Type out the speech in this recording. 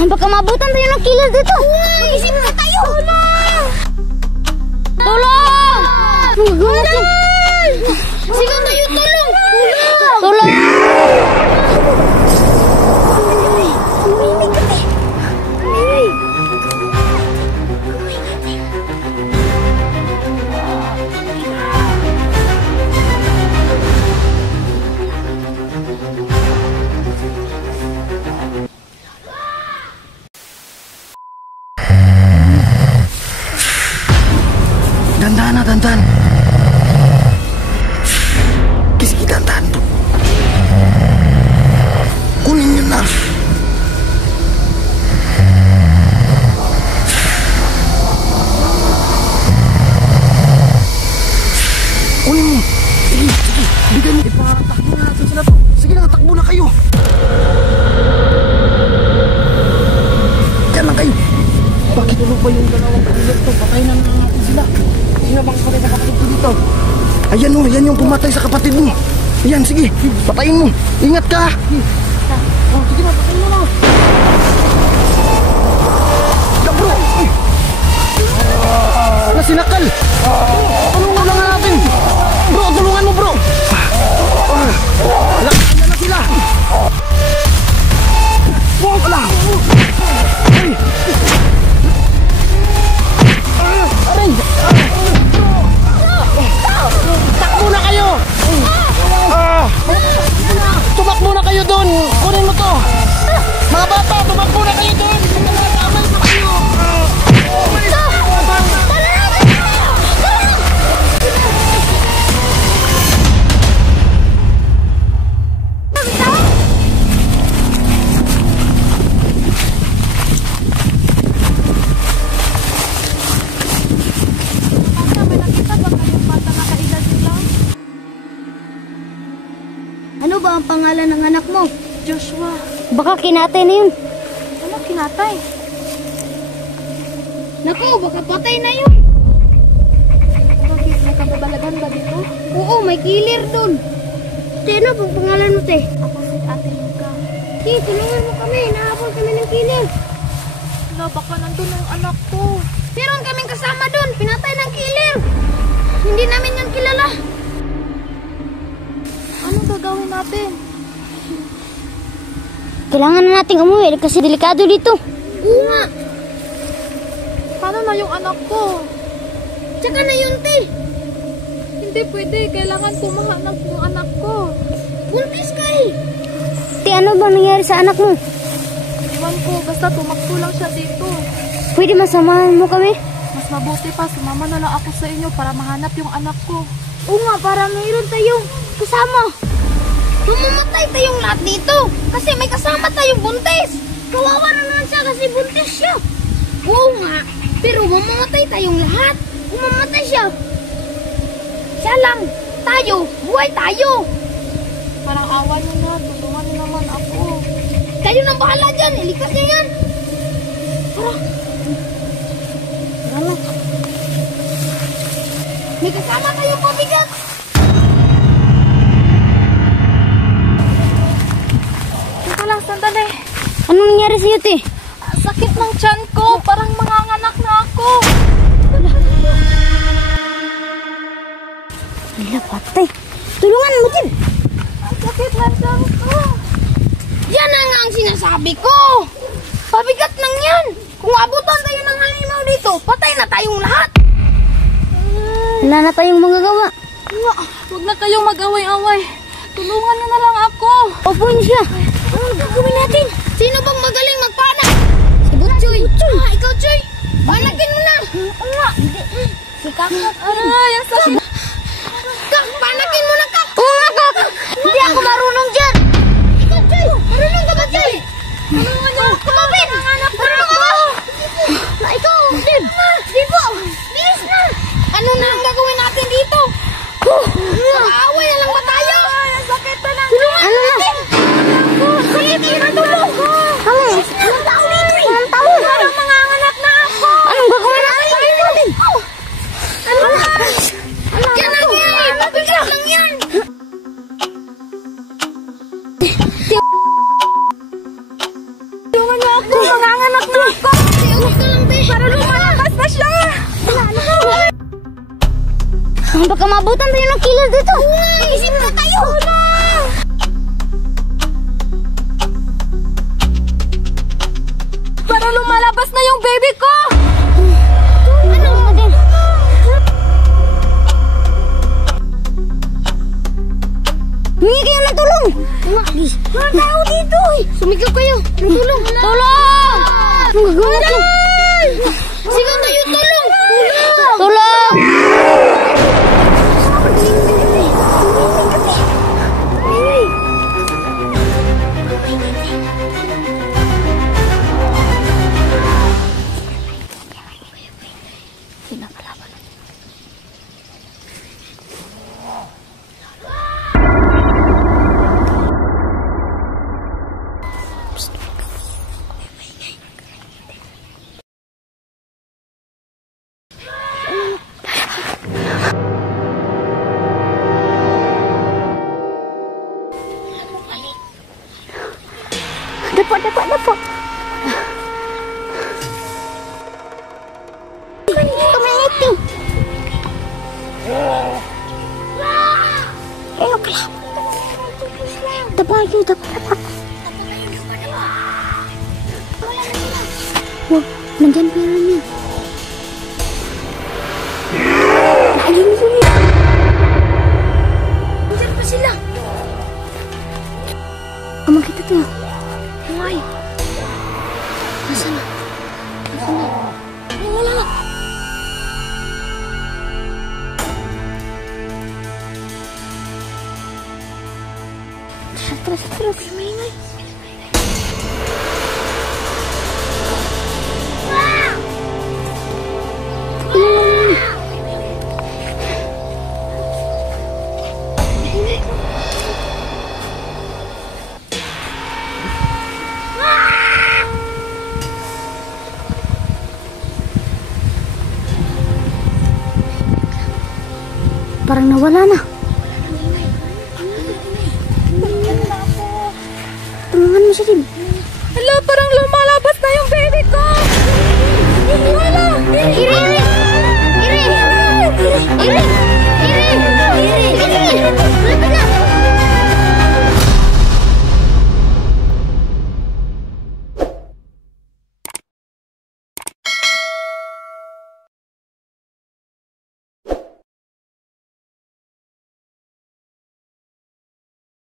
Baka mabutan tayo ng killer dito. Mag-isip na tayo. Tulong! Tulong! Sigaw tayo, tulong! Tulong! Dandan na, dandan. Sige, dandan. Kunin nyo na. Kunin mo. Sige, sige. Bigyan mo. Ipatakbo na natin sila to. Sige na, takbo na kayo. Diyan lang kayo. Bakit ulo ba yung dalawang kapatid to? Patay na natin sila. Sino bang kapatid na kapatid ko dito? Ayan o, yan yung pumatay sa kapatid mo. Ayan, sige, patayin mo. Ingat ka. Oh, sige na, patayin mo na. Da, bro. Nasinakal. Tulungan lang natin. Bro, tulungan mo, bro. Ayan na sila. Wala. Ay. Aray! Takbo na kayo! Tumakbo na kayo doon! Kunin mo to! Mga bata, tumakbo na kayo doon! Tamay pa kayo! Ano ba ang pangalan ng anak mo? Joshua. Baka kinatay na yun. Ano kinatay? Naku, baka patay na yun. Bakit? May kababalagan ba dito? Oo, may killer doon. Ano bang pangalan mo, te? Ako si Ate Luka. Tulungan mo kami. Nahabol kami ng killer. Wala, baka nandun ang anak ko. Meron kaming kasama doon. Pinatay ng killer. Hindi namin yan kilala. Anong gagawin natin? Kailangan na nating umuwi kasi delikado dito. Oo nga. Paano na yung anak ko? Tsaka na yun, te. Hindi pwede. Kailangan ko mahanap yung anak ko. Buntis ka eh. Te, ano ba nangyari sa anak mo? Iwan ko. Basta tumakbo lang siya dito. Pwede masamahan mo kami? Mas mabuti pa. Sumama na lang ako sa inyo para mahanap yung anak ko. Oo nga, para mayroon tayong kasama. Mamamatay tayong lahat dito. Kasi may kasama tayong buntis. Kawawa naman siya kasi buntis siya. Oo nga, pero mamamatay tayong lahat. Kung mamatay siya, siya lang. Tayo, buhay tayo. Parang awa niyo na. Tulungan niyo naman ako. Kayo nang bahala dyan. Ilikas niya yan. Tara. Tara. May kasama tayong pabigat. Teka lang, sandali. Anong nangyari sa'yo, te? Sakit ng tiyan ko. Parang manganganak na ako. Wala, patay. Tulungan mo, Jim. Ang sakit ng tiyan ko. Yan na nga ang sinasabi ko. Pabigat lang yan. Kung abutan tayo ng halimaw dito, patay na tayong lahat. Wala na tayong magagawa. Huwag na kayong mag-away-away. Tulungan niyo na lang ako. Opuin siya. Ano gagawin natin? Sino bang magaling magpana? Si Butchoy. Ikaw, Choy. Panakin mo na. Oo nga. Si Kakak. Aray, ang sakit. Kak, panakin mo na, Kak. Oo nga, Kak. Hindi ako marunong dyan. Ikaw, Choy. Marunong ka ba, Choy? Marunong niyo ako. Ikaw, Ben. Marunong ka ba? Ikaw, Ben. Dibo. Bilis na. Ano na ang gagawin natin dito? Mag-aaway na lang ba tayo? Ang sakit na lang. Ano natin? Sakit na tulong. Anong tao dito eh? Anong tao? Parang manganganak na ako. Anong gagawin natin? Ano na? Yan lang yan. Mabigat lang yan. Tulungan niyo ako. Manganganak Baka mabutan tayo ng killer dito. Isip na tayo. Para lumalabas na yung baby ko! Ano din? Humingi kayo ng tulong! Mga tao dito eh! Sumigaw kayo! May tulong! Tulong! Anong gagawin natin? Sigaw tayo! Tulong! Tulong! Dapat. Kumaiti. Ayo ka lang. Dapat. Wah, nandyan pa namin. Ayun mo niya. Nandyan pa sila. Kamang kita to. Why? Nasaan na? Wala na. Terus. Maingay. Parang nawala na. Tulungan mo siya din. Hala, parang lumalabas na yung baby ko!